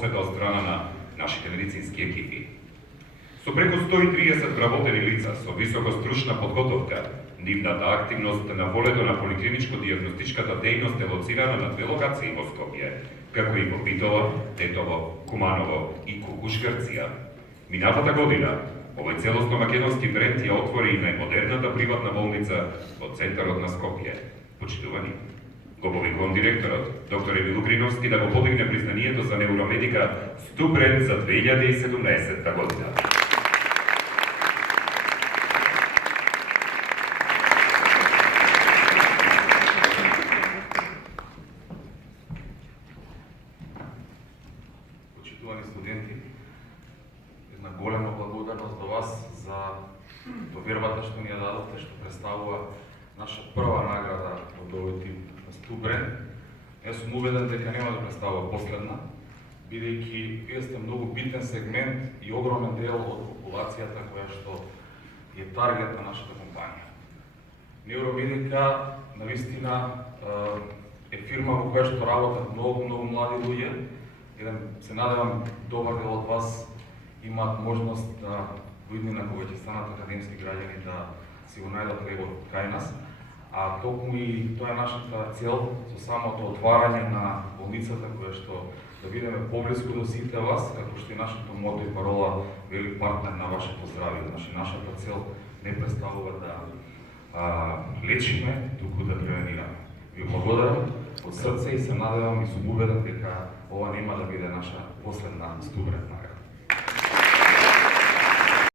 посета од страна на нашите медицински екипи. Со преку 130 вработени лица со високостручна подготовка, нивната активност на полето на поликлиничко-дијагностичката дејност е лоцирана на 2 локации во Скопје, како и во Битово, Тетово, Куманово и Кукуш-Грција. Минатата година, овој целосно македонски бренд ја отвори и најмодерната приватна болница во центарот на Скопје. Почитувани, го повикувам директорот, доктор Емил Укриновски, да го подигне признанието за Neuromédica Стубренд за 2017 година. Почитувани студенти, една голема благодарност до вас за довербата што ни ја дадовте, што представува наша прва награда од овој тип Стубренд. Јас сум убеден дека нема да представува последна, бидејќи вие сте многу битен сегмент и огромен дел од популацијата која што е таргет на нашата компанија. Neuromédica навистина е фирма во која што работат многу млади луѓе. Се надевам добар дел од вас имаат можност да во иднина кога ќе станат академски граѓани да си го најдат легот кај нас. А токму и тоа е нашата цел со самото отварање на болницата, која што да бидеме поблиску до сите вас, како што и нашето мото и парола вели партнер на вашето здравје. Значи, нашата цел не представува да лечиме, туку да превенираме. Ви благодарам од срце и се надевам и сум убеден дека ова нема да биде наша последна Стубренд.